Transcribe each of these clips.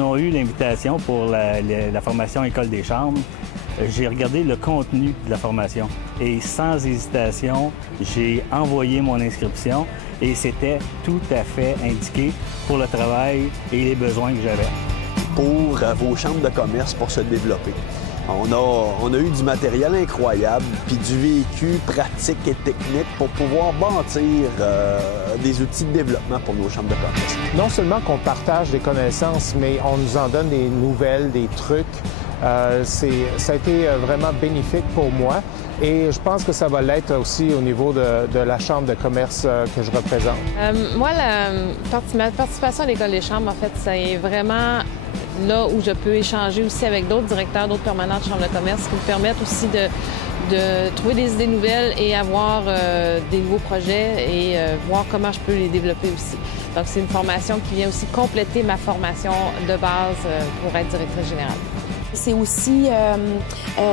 on a eu l'invitation pour la formation École des chambres, j'ai regardé le contenu de la formation et sans hésitation, j'ai envoyé mon inscription et c'était tout à fait indiqué pour le travail et les besoins que j'avais. Pour vos chambres de commerce pour se développer. On a eu du matériel incroyable, puis du vécu pratique et technique pour pouvoir bâtir des outils de développement pour nos chambres de commerce. Non seulement qu'on partage des connaissances, mais on nous en donne des nouvelles, des trucs. Ça a été vraiment bénéfique pour moi et je pense que ça va l'être aussi au niveau de la chambre de commerce que je représente. Moi, ma participation à l'École des chambres, en fait, c'est vraiment là où je peux échanger aussi avec d'autres directeurs, d'autres permanents de chambres de commerce qui me permettent aussi de trouver des idées nouvelles et avoir des nouveaux projets et voir comment je peux les développer aussi. Donc, c'est une formation qui vient aussi compléter ma formation de base pour être directrice générale. C'est aussi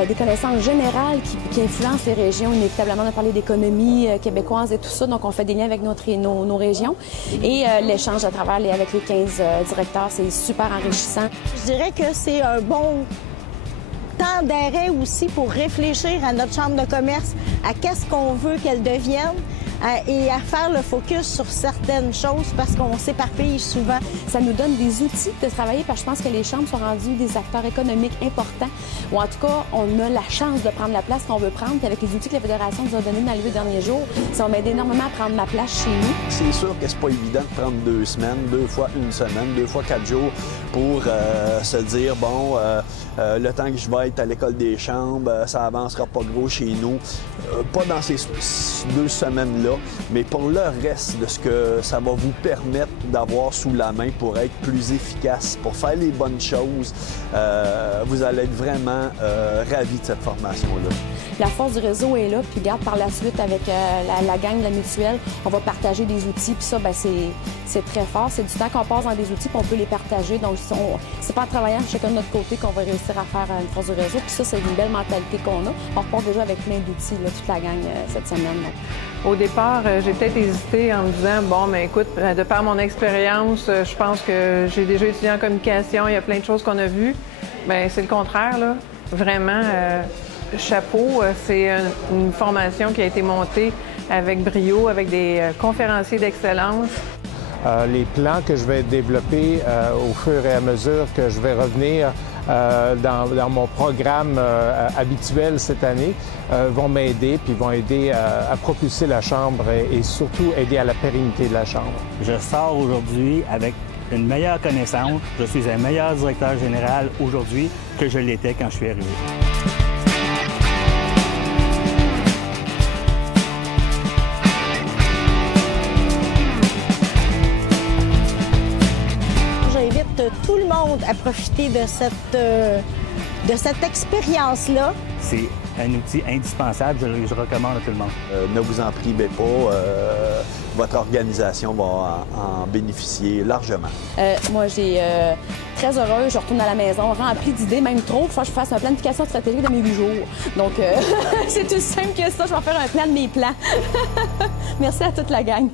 des connaissances générales qui influencent les régions. Inévitablement, on a parlé d'économie québécoise et tout ça, donc on fait des liens avec nos régions. Et l'échange à travers avec les 15 directeurs, c'est super enrichissant. Je dirais que c'est un bon temps d'arrêt aussi pour réfléchir à notre chambre de commerce, à qu'est-ce qu'on veut qu'elle devienne. Et à faire le focus sur certaines choses parce qu'on s'éparpille souvent. Ça nous donne des outils de travailler parce que je pense que les chambres sont rendues des acteurs économiques importants. Ou en tout cas, on a la chance de prendre la place qu'on veut prendre. Puis avec les outils que la Fédération nous a donnés dans les 8 derniers jours, ça m'aide énormément à prendre ma place chez nous. C'est sûr que c'est pas évident de prendre 2 semaines, 2 fois 1 semaine, 2 fois 4 jours pour se dire, bon, le temps que je vais être à l'École des chambres, ça avancera pas gros chez nous. Pas dans ces 2 semaines-là, mais pour le reste de ce que ça va vous permettre d'avoir sous la main pour être plus efficace, pour faire les bonnes choses, vous allez être vraiment ravis de cette formation-là. La force du réseau est là, puis regarde, par la suite, avec la gang de la mutuelle, on va partager des outils, puis ça, bien, c'est très fort. C'est du temps qu'on passe dans des outils, puis on peut les partager. Donc, c'est pas en travaillant chacun de notre côté qu'on va réussir à faire une force du réseau. Puis ça, c'est une belle mentalité qu'on a. On repart déjà avec plein d'outils, toute la gang, cette semaine. Donc. Au départ, j'ai peut-être hésité en me disant, bon, mais écoute, de par mon expérience, je pense que j'ai déjà étudié en communication, il y a plein de choses qu'on a vues. Bien, c'est le contraire, là. Vraiment, chapeau, c'est une formation qui a été montée avec brio, avec des conférenciers d'excellence. Les plans que je vais développer au fur et à mesure que je vais revenir dans mon programme habituel cette année vont m'aider, puis vont aider à propulser la Chambre et surtout aider à la pérennité de la Chambre. Je sors aujourd'hui avec une meilleure connaissance. Je suis un meilleur directeur général aujourd'hui que je l'étais quand je suis arrivé. Tout le monde à profiter de cette expérience-là. C'est un outil indispensable, je recommande à tout le monde. Ne vous en privez pas, votre organisation va en bénéficier largement. Moi, j'ai très heureuse, je retourne à la maison remplie d'idées, même trop, il faut que je fasse une planification stratégique de mes 8 jours. Donc, c'est tout simple que ça, je vais faire un plan de mes plans. Merci à toute la gang.